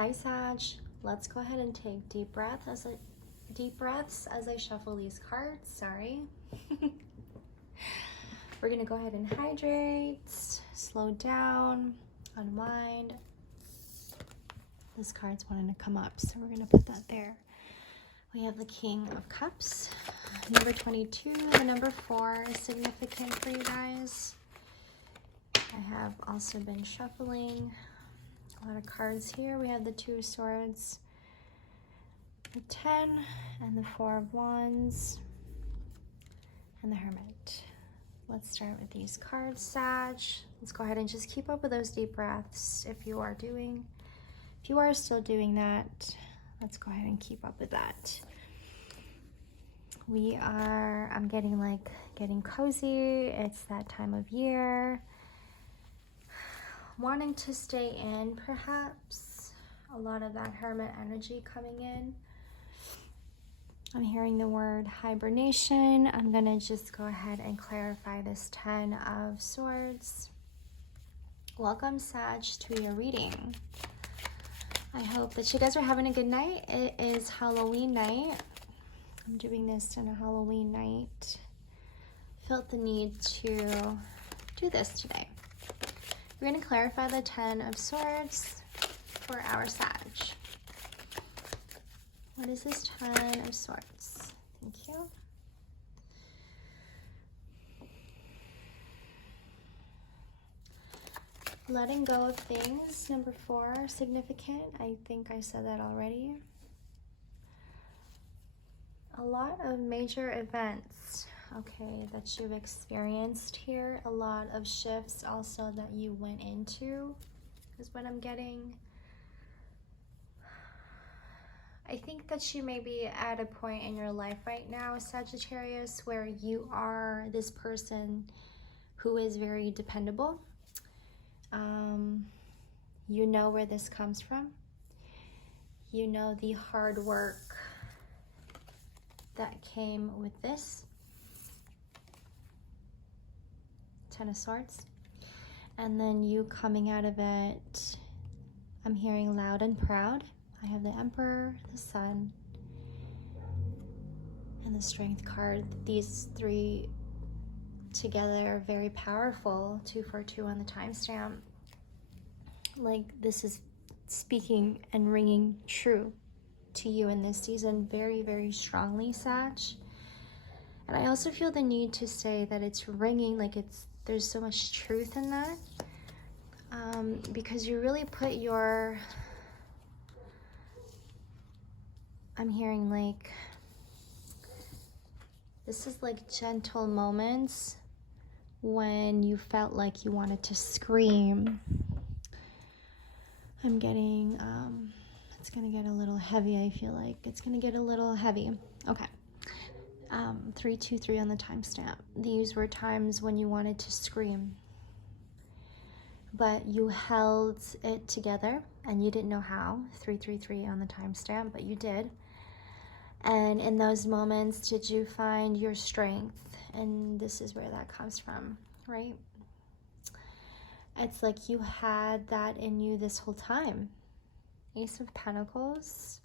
Hi Sag, let's go ahead and take deep breaths as I shuffle these cards. Sorry. We're gonna go ahead and hydrate, slow down, unwind. This card's wanting to come up, so we're gonna put that there. We have the King of Cups, number 22. The number 4 is significant for you guys. I have also been shuffling a lot of cards here. We have the 2 of Swords, the 10, and the 4 of Wands, and the Hermit. Let's start with these cards, Sag. Let's go ahead and just keep up with those deep breaths if you are still doing that. Let's go ahead and keep up with that. I'm getting cozy. It's that time of year. Wanting to stay in, perhaps. A lot of that Hermit energy coming in. I'm hearing the word hibernation. I'm gonna just go ahead and clarify this 10 of Swords. Welcome, Sag, to your reading. I hope that you guys are having a good night. It is Halloween night. I'm doing this on a Halloween night. Felt the need to do this today. We're going to clarify the 10 of Swords for our Sag. What is this 10 of Swords? Thank you. Letting go of things, number 4, significant. I think I said that already. A lot of major events, okay, that you've experienced here. A lot of shifts also that you went into is what I'm getting. I think that you may be at a point in your life right now, Sagittarius, where you are this person who is very dependable. You know where this comes from. You know the hard work that came with this. 10 of Swords. And then you coming out of it, I'm hearing loud and proud. I have the Emperor, the Sun, and the Strength card. These 3 together are very powerful. 2 for 2 on the timestamp. Like, this is speaking and ringing true to you in this season very, very strongly, Sag. And I also feel the need to say that it's ringing, like there's so much truth in that, because you really put I'm hearing like, this is like gentle moments when you felt like you wanted to scream. I'm getting, it's gonna get a little heavy. I feel like it's gonna get a little heavy. Okay. 323 on the timestamp. These were times when you wanted to scream, but you held it together and you didn't know how. 333 on the timestamp, but you did. And in those moments, did you find your strength? And this is where that comes from, right? It's like you had that in you this whole time. Ace of Pentacles.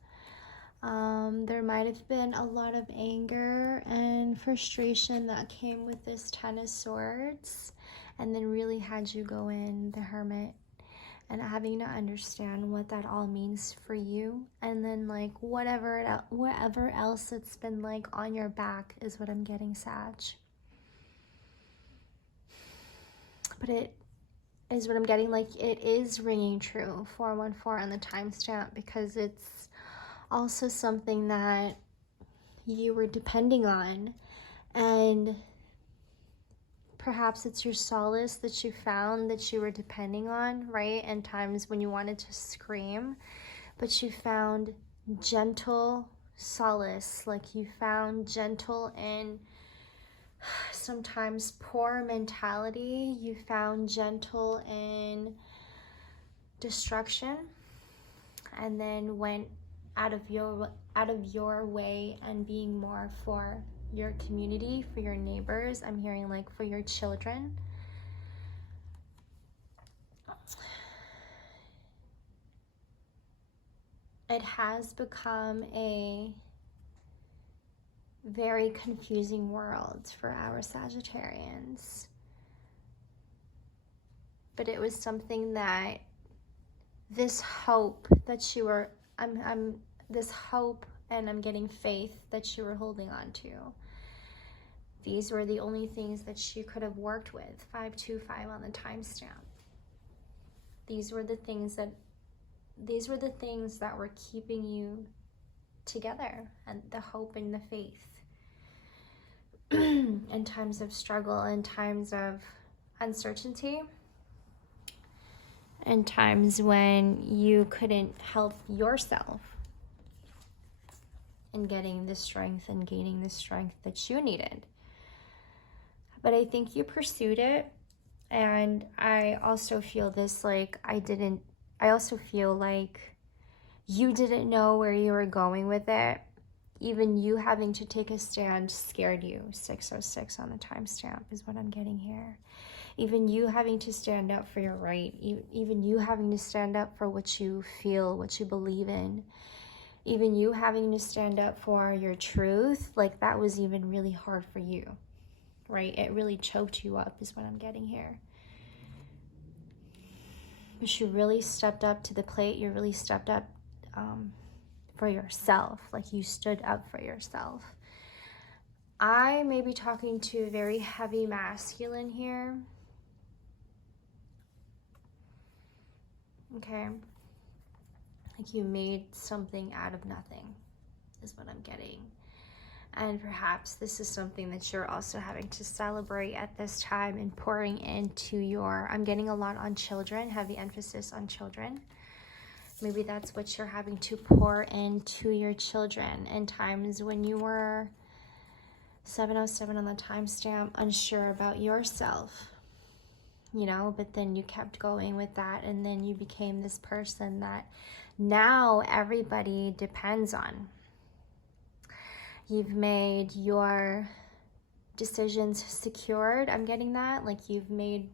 There might have been a lot of anger and frustration that came with this 10 of Swords, and then really had you go in the Hermit and having to understand what that all means for you, and then like whatever else it's been like on your back is what I'm getting, Sag. But it is what I'm getting, like it is ringing true, 414 on the timestamp, because it's also something that you were depending on, and perhaps it's your solace that you found that you were depending on, right? And times when you wanted to scream, but you found gentle solace, like you found gentle in sometimes poor mentality. You found gentle in destruction, and then went out of your way and being more for your community, for your neighbors. I'm hearing like for your children. it has become a very confusing world for our Sagittarians. But it was something that this hope that you were, this hope, and I'm getting faith that you were holding on to. These were the only things that you could have worked with. 525 on the timestamp. These were the things that were keeping you together, and the hope and the faith. In times of struggle, in times of uncertainty, in times when you couldn't help yourself in getting the strength and gaining the strength that you needed. But I think you pursued it. And I also feel this, like, I also feel like you didn't know where you were going with it. Even you having to take a stand scared you. 606 on the timestamp is what I'm getting here. Even you having to stand up for your right. Even you having to stand up for what you feel, what you believe in. Even you having to stand up for your truth. Like, that was even really hard for you. Right? It really choked you up is what I'm getting here. But you really stepped up to the plate. You really stepped up for yourself. Like, you stood up for yourself. I may be talking to a very heavy masculine here. Okay. Like, you made something out of nothing is what I'm getting. And perhaps this is something that you're also having to celebrate at this time and pouring into your, I'm getting a lot on children, heavy emphasis on children. Maybe that's what you're having to pour into your children in times when you were 707 on the timestamp, unsure about yourself, you know, but then you kept going with that, and then you became this person that now everybody depends on. You've made your decisions secured. I'm getting that. Like, you've made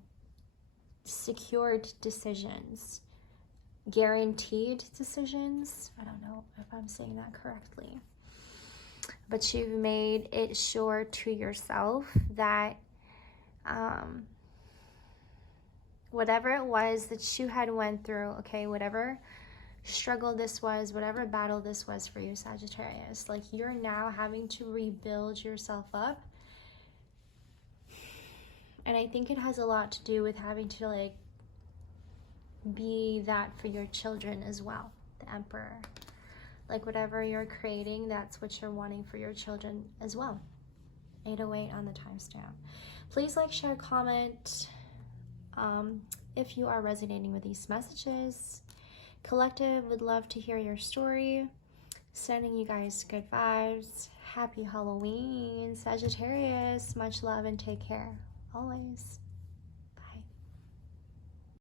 secured decisions. Guaranteed decisions. I don't know if I'm saying that correctly. But you've made it sure to yourself that whatever it was that you had went through, okay, whatever struggle this was, whatever battle this was for you, Sagittarius, like, you're now having to rebuild yourself up. And I think it has a lot to do with having to, like, be that for your children as well. The Emperor. Like, whatever you're creating, that's what you're wanting for your children as well. 808 on the timestamp. Please like, share, comment if you are resonating with these messages. Collective would love to hear your story. Sending you guys good vibes. Happy Halloween, Sagittarius. Much love and take care always.